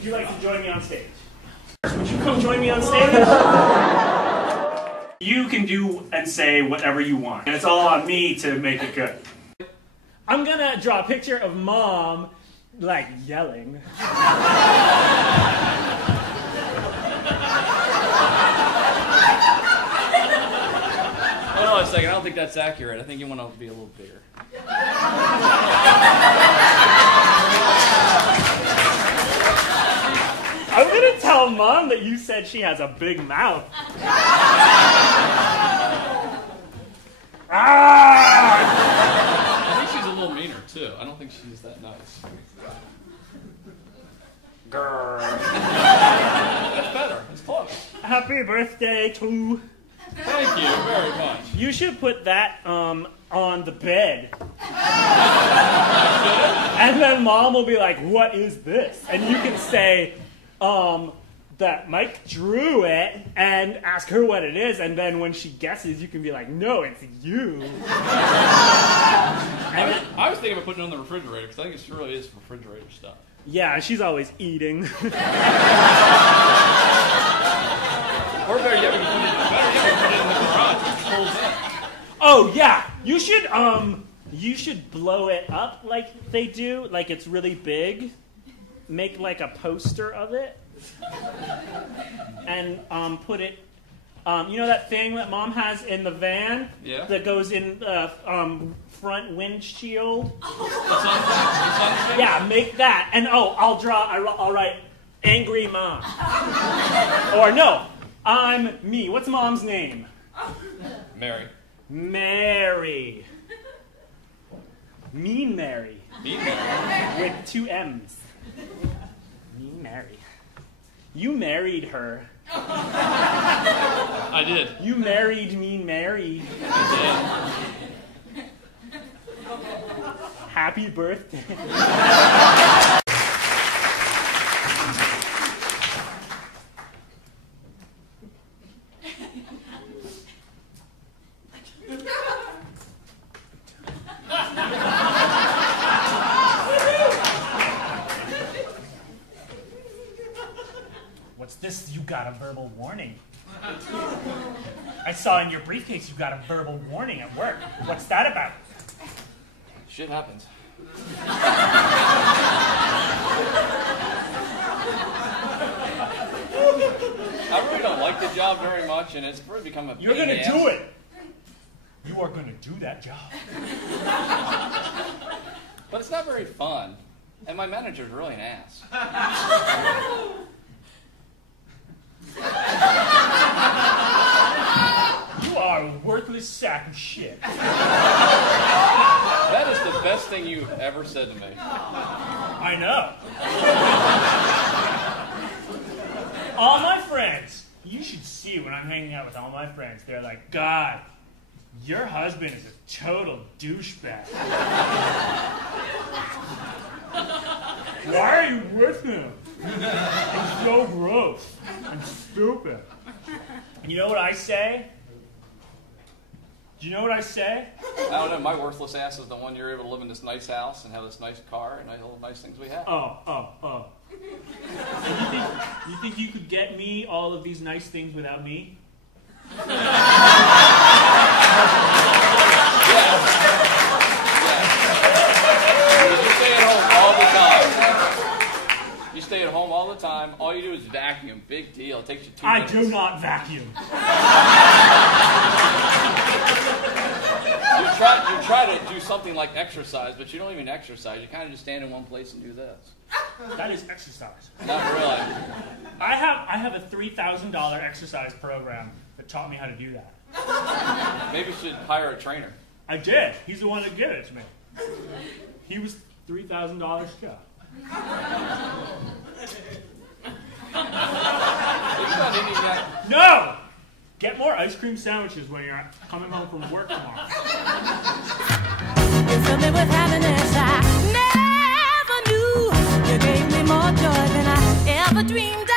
would you like to join me on stage? Would you come join me on stage? You can do and say whatever you want, and it's all on me to make it good. I'm gonna draw a picture of Mom, like, yelling. Hold on a second, I don't think that's accurate. I think you want to be a little bigger. I'm gonna tell Mom that you said she has a big mouth. I think she's a little meaner, too. I don't think she's that nice. Grrr. That's better. It's close. Happy birthday to... Thank you very much. You should put that on the bed. And then Mom will be like, what is this? And you can say, that Mike drew it, and ask her what it is, and then when she guesses, you can be like, no, it's you. I was thinking about putting it on the refrigerator, because I think it really is refrigerator stuff. Yeah, she's always eating. Or better yet, we can put it in the garage. It pulls in. Oh, yeah, you should blow it up like they do, like it's really big. Make like a poster of it. And put it, you know that thing that Mom has in the van? Yeah. That goes in the front windshield? Yeah, make that. And I'll write Angry Mom. Or no, I'm me. What's Mom's name? Mary. Mary. Mean Mary. Mean Mary. With 2 M's. Mean Mary. You married her. I did. You married Mean Mary. I did. Happy birthday. What's this? You got a verbal warning. I saw in your briefcase you got a verbal warning at work. What's that about? Shit happens. I really don't like the job very much, and it's really become a pain. You're going to do it. You are going to do that job. But it's not very fun, and my manager's really an ass. You are a worthless sack of shit. That is the best thing you've ever said to me. I know. All my friends, you should see when I'm hanging out with all my friends. They're like, God, your husband is a total douchebag. Why are you with him? He's so gross and stupid. You know what I say? Do you know what I say? I don't know. My worthless ass is the one you're able to live in this nice house and have this nice car and all the nice things we have. Oh. You think you could get me all of these nice things without me? You stay at home all the time. You stay at home all the time. All you do is vacuum. Big deal. It takes you 2 minutes. I do not vacuum. You try to do something like exercise, but you don't even exercise. You kind of just stand in one place and do this. That is exercise. Not really. I have a $3,000 exercise program that taught me how to do that. Maybe you should hire a trainer. I did. He's the one that gave it to me. He was $3,000 too. No! Get more ice cream sandwiches when you're coming home from work tomorrow. You filled me with happiness I never knew. You gave me more joy than I ever dreamed